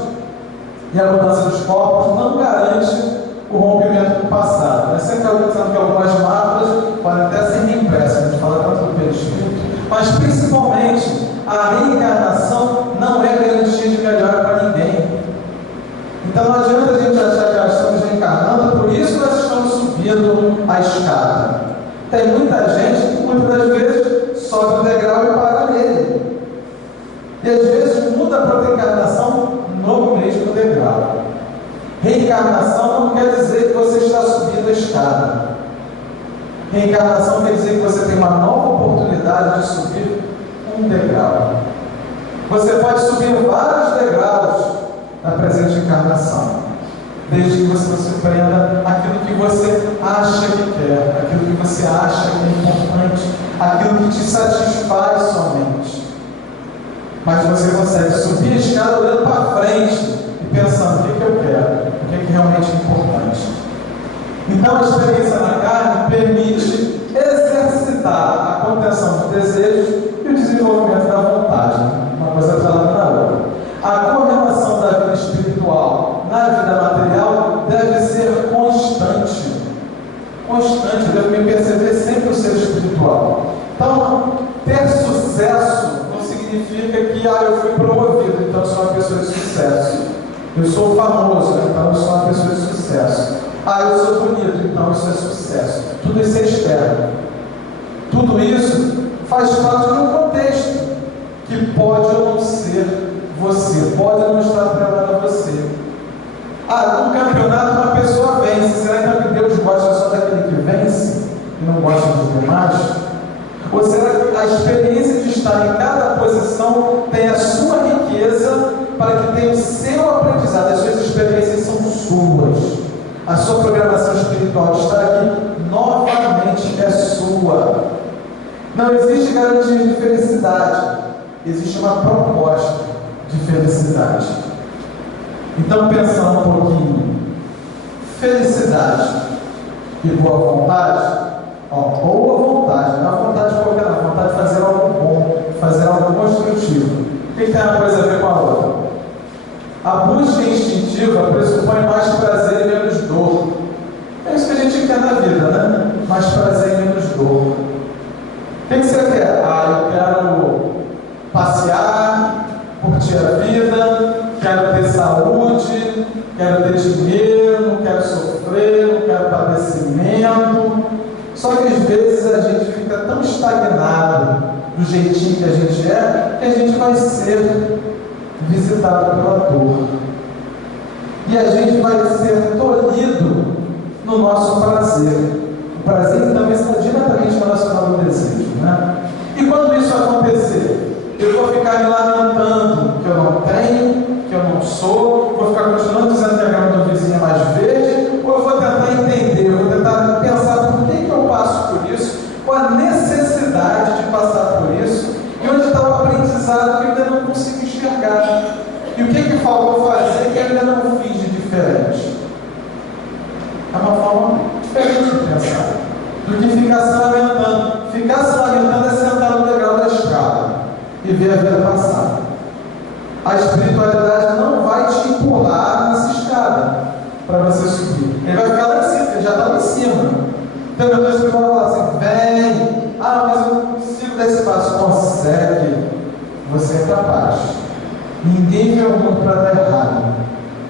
e a mudança dos corpos não garante o rompimento do passado. É sempre dizendo que algumas máculas podem até ser reimpressas, a gente fala tanto do perispírito, mas principalmente a reencarnação não é garantia de melhora para ninguém. Então não adianta a gente achar que nós estamos reencarnando, por isso nós estamos subindo a escada. Tem muita gente que muitas das vezes sobe o degrau e para nele. E às vezes muda para outra encarnação no mesmo degrau. Reencarnação não quer dizer que você está subindo a escada. Reencarnação quer dizer que você tem uma nova oportunidade de subir um degrau. Você pode subir vários degraus na presente encarnação, desde que você surpreenda aquilo que você acha que quer, aquilo que você acha que é importante, aquilo que te satisfaz somente. Mas você consegue subir a escada olhando para frente e pensando: o que eu quero? O que realmente é importante? Então a experiência na carne permite exercitar a contenção dos desejos e o desenvolvimento da vontade, uma coisa atrelada na outra. A correlação da vida espiritual na vida material deve ser constante. Constante, eu devo me perceber sempre o ser espiritual. Então, ter sucesso não significa que eu fui promovido, então eu sou uma pessoa de sucesso. Eu sou famoso, então eu sou uma pessoa de sucesso. Eu sou bonito, então isso é sucesso. Tudo isso é externo. Tudo isso faz parte de um contexto que pode ou não ser você, pode ou não estar atrelado a você. Num campeonato uma pessoa vence. Será então que Deus gosta só daquele que vence e não gosta dos demais? Ou será que a experiência de estar em cada posição tem a sua riqueza para que tenha o seu aprendizado? As suas experiências são suas. A sua programação espiritual de estar aqui novamente é sua. Não existe garantia de felicidade. Existe uma proposta de felicidade. Então, pensando um pouquinho, felicidade e boa vontade, boa vontade, não é a vontade de qualquer, a vontade de fazer algo bom, fazer algo construtivo. O que tem uma coisa a ver com a outra? A busca instintiva pressupõe mais prazer e menos dor. É isso que a gente quer na vida, né? Mais prazer e menos dor. O que você quer? Eu quero passear, curtir a vida, quero ter saúde, quero ter dinheiro, não quero sofrer, não quero padecimento. Só que às vezes a gente fica tão estagnado do jeitinho que a gente é, que a gente vai ser visitado pela dor. E a gente vai ser tolhido no nosso prazer. O prazer também está diretamente relacionado ao desejo, né? E quando isso acontecer, eu vou ficar me lamentando que eu não tenho, que eu não sou, vou ficar continuando dizendo que a grama do vizinho é mais verde, ou eu vou tentar entender, eu vou tentar pensar por que eu passo por isso, qual a necessidade de passar por isso, e onde está o aprendizado que eu ainda não consigo enxergar. E o que faltou fazer que eu ainda não fiz de diferente? É uma forma diferente de pensar do que ficar se lamentando. Ficar se lamentando é sentar no degrau da escada e ver a vida passar. A espiritualidade não vai te empurrar nessa escada para você subir. Ele vai ficar lá em cima, ele já está lá em cima. Então meu Deus vai falar assim: vem, mas eu não consigo dar esse passo. Consegue, você é capaz. Ninguém veio ao mundo para dar errado.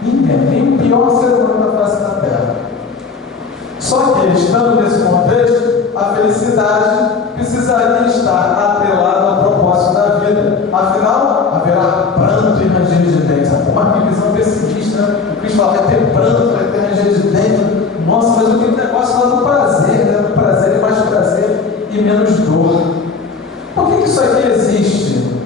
Ninguém, nem o pior ser humano da face da terra. Só que, estando nesse contexto, a felicidade precisaria estar atrelada ao propósito da vida. Afinal, haverá pranto e ranger de dentes. Uma visão pessimista, né? O Cristo fala: vai ter pranto, vai ter ranger de dentes. Nossa, mas eu tenho um negócio lá do prazer, né? Do prazer e mais prazer e menos dor. Por que isso aqui existe?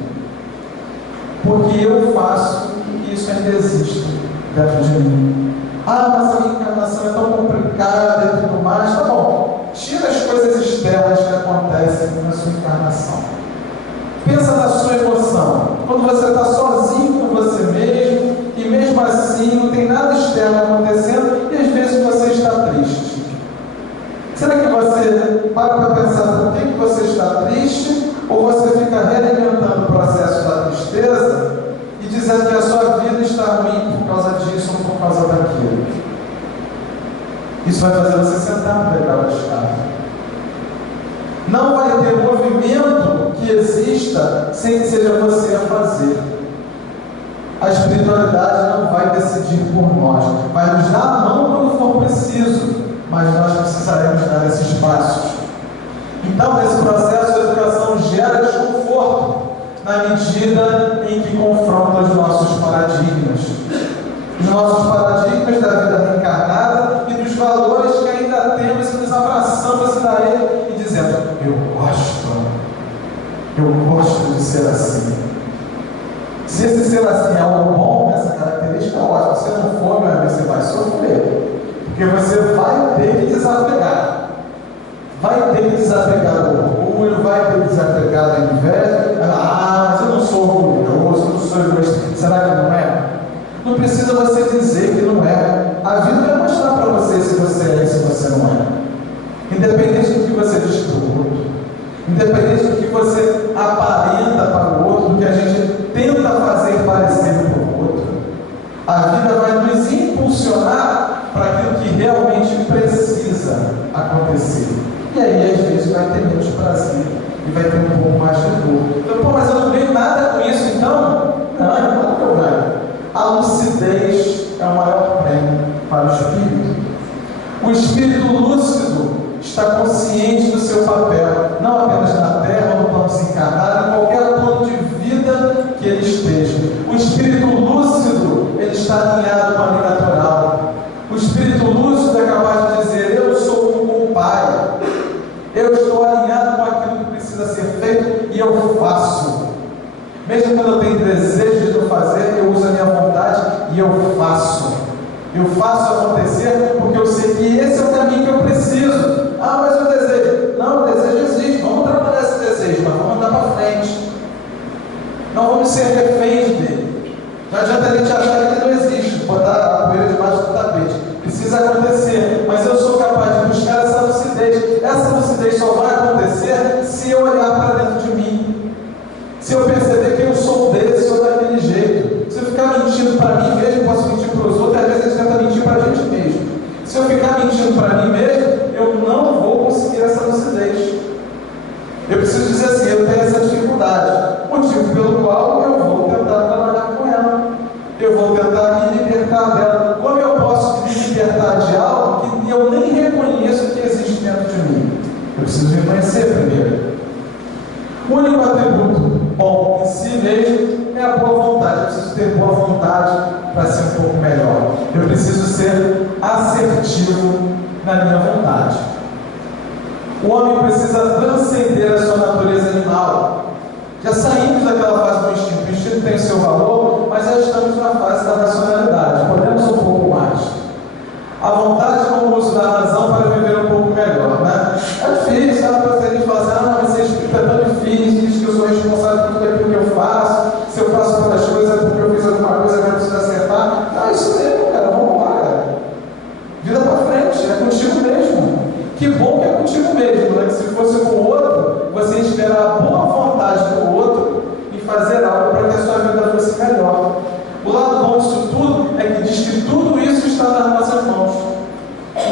Porque eu faço e isso ainda existe dentro de mim. Mas a reencarnação é tão complicada e tudo mais. Tá bom, tira as coisas externas que acontecem na sua encarnação. Pensa na sua emoção. Quando você está sozinho com você mesmo, e mesmo assim não tem nada externo acontecendo, e às vezes você está triste. Será que você para pensar por que você está triste? Ou você fica realimentando o processo da tristeza e dizendo que a sua vida está ruim por causa disso ou por causa daquilo? Isso vai fazer você sentar no degrau da escada. Não vai ter movimento que exista sem que seja você a fazer. A espiritualidade não vai decidir por nós, vai nos dar a mão quando for preciso, mas nós precisaremos dar esses passos. Então, nesse processo, a educação gera desconforto na medida em que confronta os nossos paradigmas. Os nossos paradigmas da vida reencarnada e dos valores que ainda temos e nos abraçamos a ele e dizendo: eu gosto de ser assim. Se esse ser assim é algo bom, essa característica é ótima. Se não for, meu amigo, você vai sofrer. Porque você vai ter que desapegar. Vai ter que desapegar do orgulho, vai ter que desapegar da inveja. Mas eu não sou orgulhoso, eu não sou egoísta. Será que não é? Não precisa você dizer que não é. A vida vai mostrar para você se você é e se você não é. Independente do que você diz para o outro, independente do que você aparenta para o outro, do que a gente tenta fazer parecer para o outro, a vida vai nos impulsionar para aquilo que realmente precisa acontecer. E aí, às vezes, vai ter menos prazer e vai ter um pouco mais de dor. Então, pô, mas eu não ganho nada com isso, então? Não, nada que eu ganho. A lucidez é o maior prêmio para o espírito. O espírito lúcido está consciente do seu papel, não apenas na Terra, no plano desencarnado, em qualquer plano de vida que ele esteja. O espírito lúcido, ele está alinhado com a lei natural. O espírito lúcido é capaz de dizer: eu sou como o Pai, eu estou alinhado com aquilo que precisa ser feito e eu faço. Mesmo quando eu tenho desejo de não fazer, eu uso a minha vontade e eu faço. Eu faço acontecer porque eu sei que esse é o caminho que eu preciso. Ah, mas o desejo. Não, o desejo existe. Vamos trabalhar esse desejo, mas vamos andar para frente. Não vamos ser reféns dele. Não adianta a gente achar que ele não existe, botar a poeira debaixo do tapete. Precisa acontecer, mas eu sou capaz de buscar essa lucidez. Essa lucidez só vai acontecer se eu olhar para dentro de mim. Se eu perceber que eu sou desse ou daquele jeito. Se eu ficar mentindo para mim mesmo, eu posso mentir para os outros, às vezes a gente tenta mentir para a gente mesmo. Se eu ficar mentindo para mim mesmo, eu não vou conseguir essa lucidez. Eu preciso dizer assim: eu tenho essa dificuldade, motivo pelo qual eu vou tentar trabalhar com ela. Eu vou tentar me libertar dela. Como eu posso me libertar de algo que eu nem reconheço que existe dentro de mim? Eu preciso reconhecer primeiro. O único atributo bom em si mesmo é a boa vontade. Eu preciso ter boa vontade para ser um pouco melhor. Eu preciso ser assertivo na minha vontade. O homem precisa transcender a sua natureza animal. Já saímos daquela fase do instinto. O instinto tem o seu valor, mas já estamos na fase da racionalidade. Podemos um pouco mais. A vontade como uso da razão para viver um pouco melhor, né? É difícil, sabe? Para a gente falar assim: ah, mas ser espírito é tão difícil, diz que eu sou responsável por tudo aquilo que eu faço. Se eu faço outras coisas é porque eu fiz alguma coisa que eu preciso acertar. Não, isso mesmo, cara. Vamos lá, cara. Vida para frente, é contigo mesmo. Que bom que é contigo mesmo, né? Que se fosse com o outro, você esperar a boa vontade do outro e fazer algo para que a sua vida fosse melhor. O lado bom disso tudo é que diz que tudo isso está nas nossas mãos.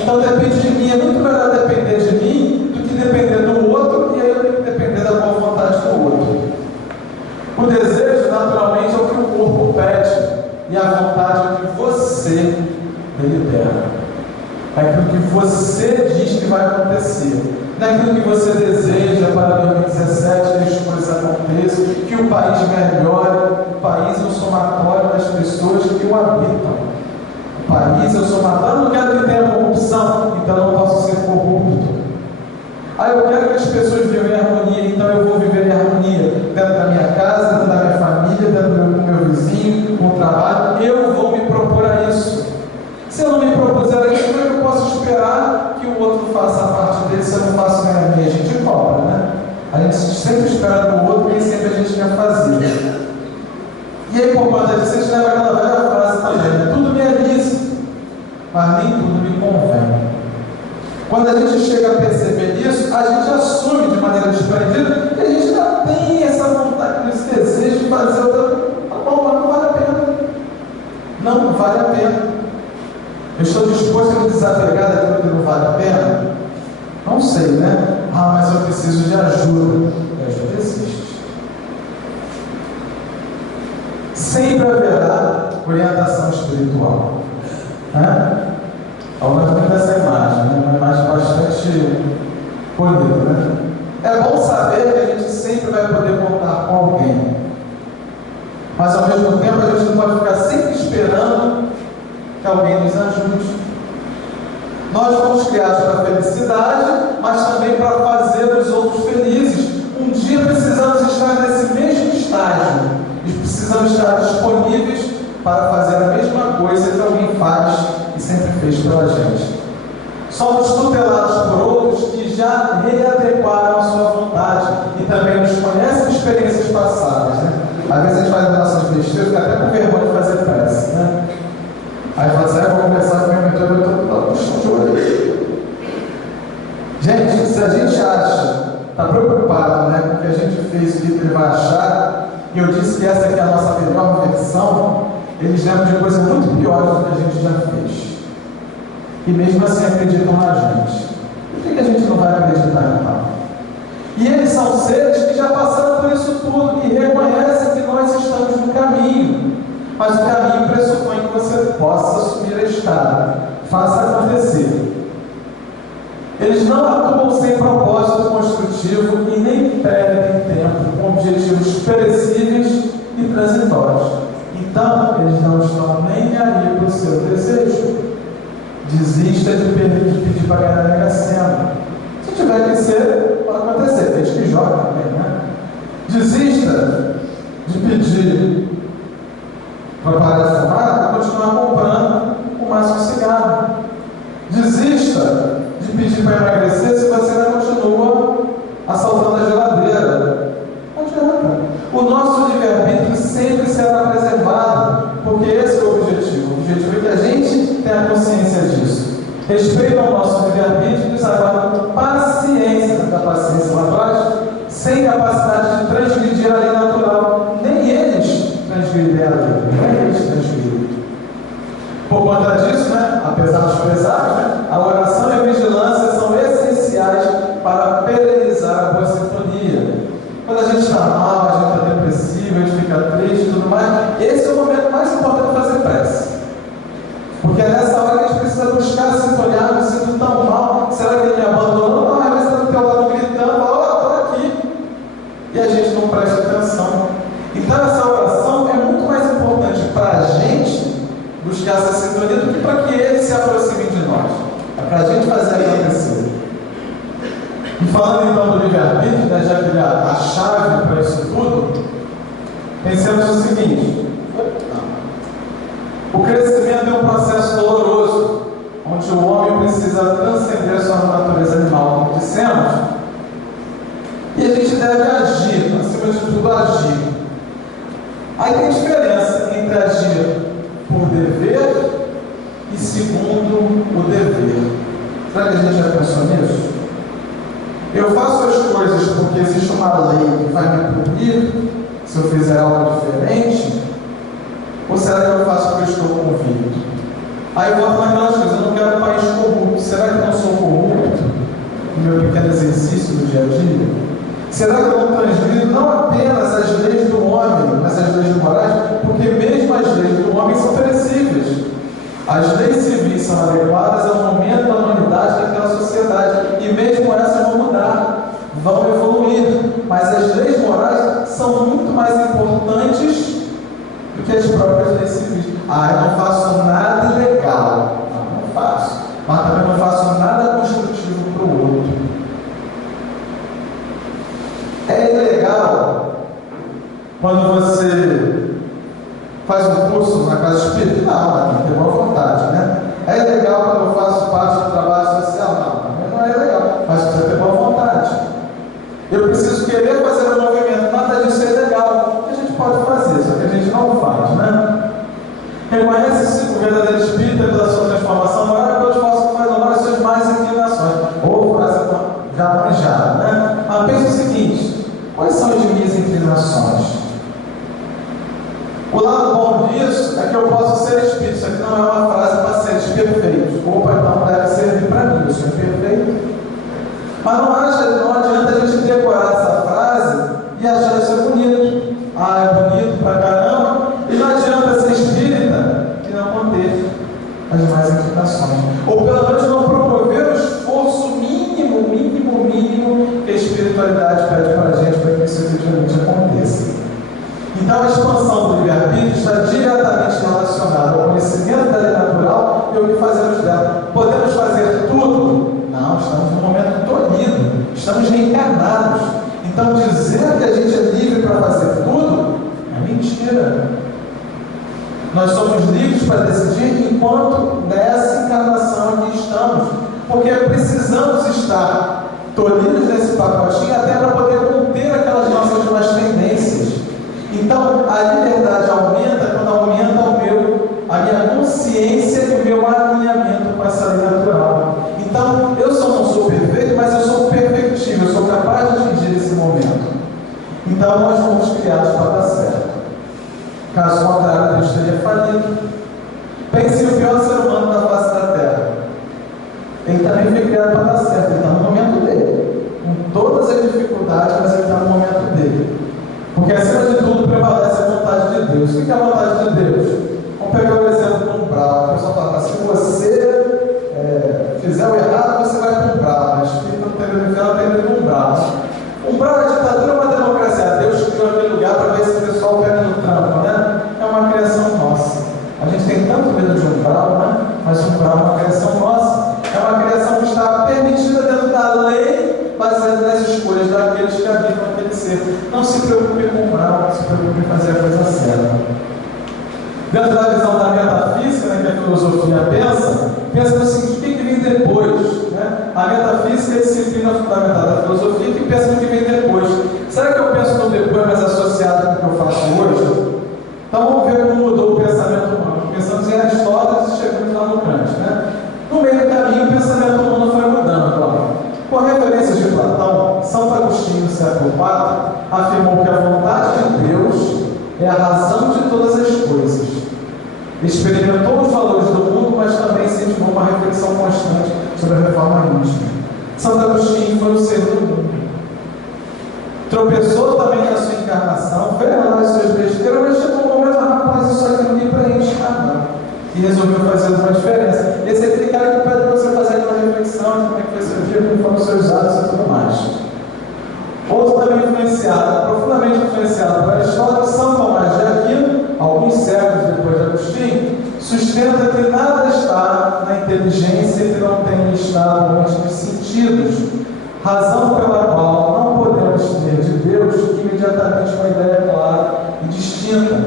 Então depende de mim. É muito melhor depender de mim do que depender do outro, e aí eu tenho que depender da boa vontade do outro. O desejo, naturalmente, é o que o corpo pede, e a vontade é o que você delibera. É aquilo que você diz que vai acontecer. Não é aquilo que você deseja para 2017, que as coisas aconteçam, que o país melhore. O país é o somatório das pessoas que o habitam. O país é o somatório. Eu não quero que tenha corrupção, então eu não posso ser corrupto. Eu quero que as pessoas vivam em harmonia, então eu vou viver em harmonia dentro da minha casa, dentro da minha família, dentro do meu vizinho, com o trabalho. Eu vou me propor a isso. Se eu não me propuser a isso, como é que eu posso esperar que o outro faça a parte dele se eu não faço a minha? A gente cobra, né? A gente sempre espera do outro e nem sempre a gente quer fazer. E aí, por conta disso, a gente leva aquela velha frase também, né? Tudo me é lícito, mas nem tudo me convém. Quando a gente chega a perceber isso, a gente assume de maneira desprendida que a gente ainda tem essa vontade, esse desejo de fazer outra. Tá bom, mas não vale a pena. Não vale a pena. Eu estou disposto a me desapegar daquilo que não vale a pena? Não sei, né? Mas eu preciso de ajuda. E ajuda existe. Sempre haverá orientação espiritual. Algumas vezes dessa imagem, né? Uma imagem bastante bonita, né? É bom saber que a gente sempre vai poder contar com alguém. Mas ao mesmo tempo a gente não pode ficar sempre esperando que alguém nos ajude. Nós fomos criados para a felicidade, mas também para fazer os outros felizes. Um dia precisamos estar nesse mesmo estágio e precisamos estar disponíveis para fazer a mesma coisa que alguém faz e sempre fez pela gente. Somos tutelados por outros que já readequaram a sua vontade e também nos conhecem de experiências passadas, né? Às vezes a gente faz as nossas besteiras, fica até com vergonha de fazer prece, né? Aí fala assim: vou conversar com o meu mentor, eu estou puxando de olho. Gente, se a gente acha, está preocupado, né, com o que a gente fez, o que ele vai achar, e eu disse que essa aqui é a nossa melhor versão, eles lembram de coisas muito piores do que a gente já fez. E mesmo assim acreditam na gente. Por que a gente não vai acreditar então? E eles são são seres que já passaram por isso tudo e reconhecem que nós estamos no caminho. Mas o caminho pressupõe que você possa assumir a estrada. Faça acontecer. Eles não atuam sem propósito construtivo e nem perdem tempo com objetivos perecíveis e transitórios. Então, eles não estão nem aí para o seu desejo. Desista de pedir para ganhar na Mega Sena. Se tiver que ser, pode acontecer. Tem gente que joga também, né? Desista de pedir para parar de fumar e continuar comprando o máximo de cigarro. Desista de pedir para emagrecer se você ainda continua assaltando a geladeira. Não adianta. O nosso livre-arbítrio sempre será preservado, porque esse é o objetivo. O objetivo é que a gente tenha consciência disso. Respeito ao nosso livre-arbítrio e nos aguarda com paciência, da paciência lá atrás, sem capacidade de transgredir a lei natural. Nem eles transgridem a lei, nem eles transgridem. Por conta disso, apesar dos pesares, a oração e a vigilância são essenciais para perenizar a boa sintonia. Quando a gente está mal, a gente está depressivo, a gente fica triste e tudo mais, esse é o momento mais importante de fazer prece. Porque é nessa hora que a gente precisa buscar a sintonia. Eu me sinto tão mal, será que ele me abandonou? Não, às vezes está do teu lado gritando, estou aqui. E a gente não presta atenção. Então essa oração é muito mais importante para a gente buscar essa sintonia do que para que ele se aproxime de nós. É para a gente fazer acontecer. E falando então do livre-arbítrio, já que ele é a chave para isso tudo, pensemos o seguinte: o crescimento é um processo doloroso, onde o homem precisa transcender sua natureza animal, como dissemos, e a gente deve agir, acima de tudo agir. Aí tem diferença entre agir por dever e segundo o dever. Será que a gente já pensou nisso? Eu faço as coisas porque existe uma lei que vai me punir se eu fizer algo diferente? Ou será que eu faço porque eu estou convicto? Aí eu volto naquelas coisas: eu não quero um país corrupto. Será que eu não sou corrupto no meu pequeno exercício do dia a dia? Será que eu não transgrido não apenas as leis do homem, mas as leis morais? Porque mesmo as leis do homem são perecíveis. As leis civis são adequadas ao momento da humanidade daquela sociedade, e mesmo essas vão mudar, vão evoluir. Mas as leis morais são muito mais importantes do que as próprias leis civis. Eu não faço nada ilegal. Não faço. Mas também não faço nada construtivo para o outro. É ilegal quando você faz um curso na casa espírita? Não, tem boa vontade, É ilegal quando eu faço parte do trabalho social? Não é ilegal, mas precisa ter boa vontade. Eu preciso querer fazer um movimento, nada disso é ilegal. A gente pode fazer, só que a gente não faz, Reconhece-se o verdadeiro espírita pela sua transformação moral, que eu posso fazer as suas mais inclinações. Ou frase já manjada, Mas pense o seguinte: quais são as minhas inclinações? O lado bom disso é que eu posso ser espírito. Isso aqui não é uma frase para seres perfeitos. Opa, então deve servir para mim, eu sou imperfeito. Mas não adianta a gente decorar essa frase e achar isso bonito. É bonito pra caramba. E não adianta ser espírita e não manter as mais inclinações. Ou pelo menos não promover o esforço mínimo que a espiritualidade pede para a gente para que isso efetivamente aconteça. Então a expansão do livre-arbítrio está diretamente relacionada ao conhecimento da lei natural e ao que fazemos dela. Podemos fazer tudo? Não, estamos num momento tolhido, estamos reencarnados. Então dizer que a gente é livre para fazer tudo é mentira. Nós somos livres para decidir enquanto nessa encarnação aqui estamos, porque precisamos estar tolhidos nesse pacotinho até para poder conter aquelas nossas más tendências. Então, a liberdade aumenta quando aumenta a minha consciência e o meu alinhamento com essa lei natural. Então, eu não sou perfeito, mas eu sou perfectível, eu sou capaz de atingir esse momento. Então, nós fomos criados para dar certo. Caso contrário, Deus teria falido. Pense no pior ser humano da face da Terra. Ele também foi criado para dar certo, ele está no momento dele. Com todas as dificuldades, mas ele umbral. Umbral é ditadura, uma democracia. Deus criou aquele lugar para ver se o pessoal pega no trampo, né? É uma criação nossa. A gente tem tanto medo de umbral, né? Mas umbral é uma criação nossa. É uma criação que está permitida dentro da lei, baseada nas escolhas daqueles que habitam aquele ser. Não se preocupe com umbral, se preocupe em fazer a coisa certa. Dentro da visão da metafísica, né, que a filosofia pensa no seguinte: o que vem depois? Né? A metafísica é a disciplina fundamental da filosofia que pensa no que vem depois. Será que eu penso no depois, mas associado com o que eu faço hoje? Então vamos ver como mudou o pensamento humano. Pensamos em Aristóteles e chegamos lá no Kant. Né? No meio do caminho, o pensamento humano foi mudando. Ó. Com referências de Platão, Santo Agostinho, no século IV, afirmou que a vontade de Deus é a razão de todas as coisas. Experimentou os valores do mundo, mas também incentivou uma reflexão constante sobre a reforma íntima. Santo Agostinho foi o ser do mundo. Tropeçou também na sua encarnação, fez lá as suas besteiras, mas chegou um momento: rapaz, isso aqui não me preenche nada. E resolveu fazer uma diferença. Esse é aquele cara que pede para você fazer aquela reflexão de como é que foi seu dia, como foram os seus atos e tudo mais. Outro também influenciado, profundamente influenciado por Aristóteles, São Tomás de Aquino, alguns séculos depois de Agostinho, sustenta que nada está na inteligência que não tenha estado antes dos sentidos, razão pela qual não podemos ter de Deus imediatamente uma ideia clara e distinta.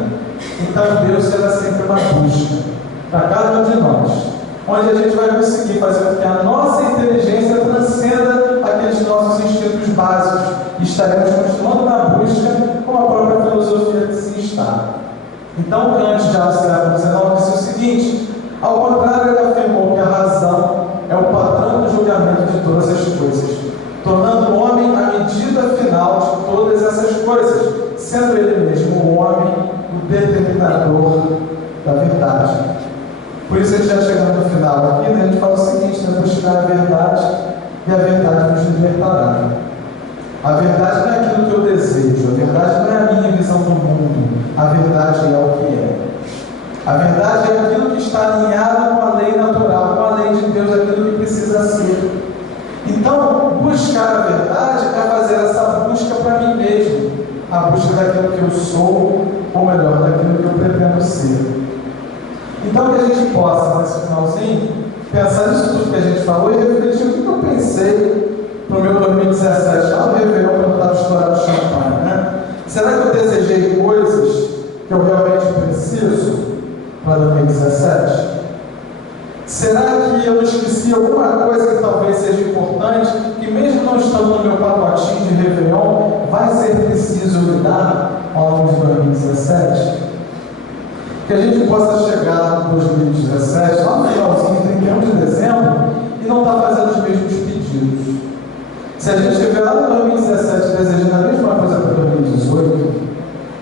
Então Deus será sempre uma busca para cada um de nós, onde a gente vai conseguir fazer com que a nossa inteligência transcenda aqueles nossos instintos básicos e estaremos continuando na busca com a própria filosofia que se está. Então Kant, já no século XIX, disse o seguinte: ao contrário, ele afirmou que a razão é o padrão do julgamento de todas as coisas, tornando o homem a medida final de todas essas coisas, sendo ele mesmo o homem o determinador da verdade. Por isso, a gente já chegando no final aqui, né, a gente fala o seguinte: né, buscar a verdade e a verdade nos libertará. A verdade não é aquilo que eu desejo, a verdade não é a minha visão do mundo, a verdade é o que é. A verdade é aquilo que está alinhado com a lei natural, com a lei de Deus, aquilo que precisa ser. Então, buscar a verdade é fazer essa busca para mim mesmo, a busca daquilo que eu sou, ou melhor, daquilo que eu pretendo ser. Então, que a gente possa, nesse finalzinho, pensar nisso tudo que a gente falou e refletir o que eu pensei para o meu 2017, lá no Réveillon, quando eu estava estourado champanhe, né? Será que eu desejei coisas que eu realmente preciso para 2017? Será que eu esqueci alguma coisa que talvez seja importante, que mesmo não estando no meu pacotinho de Réveillon, vai ser preciso me dar ao longo de 2017? Que a gente possa chegar em 2017, lá no finalzinho, 31 de dezembro, e não estar fazendo os mesmos pedidos. Se a gente estiver lá em 2017 desejando a mesma coisa para 2018,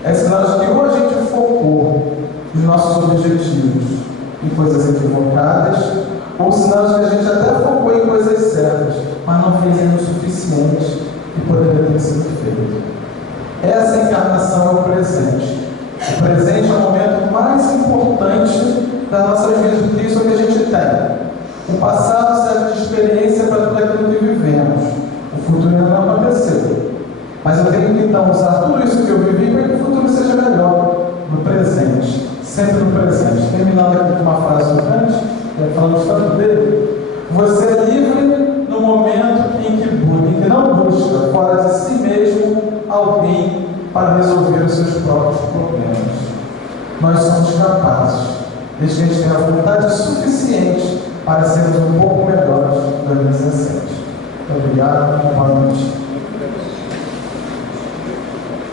é sinal de que ou a gente focou os nossos objetivos em coisas equivocadas, ou sinal de que a gente até focou em coisas certas, mas não fez ainda o suficiente que poderia ter sido feito. Essa encarnação é o presente. O presente é o momento mais importante das nossas vidas, porque isso é o que a gente tem. O passado serve de experiência para tudo aquilo que vivemos. O futuro ainda não aconteceu. Mas eu tenho que então usar tudo isso que eu vivi para que o futuro seja melhor no presente. Sempre no presente. Terminando aqui com uma frase do Kant, falando tanto dele: você é livre no momento em que não busca fora de si mesmo alguém para resolver os seus próprios problemas. Nós somos capazes, desde que a gente tenha a vontade suficiente para sermos um pouco melhores em 2017. Muito obrigado e boa noite.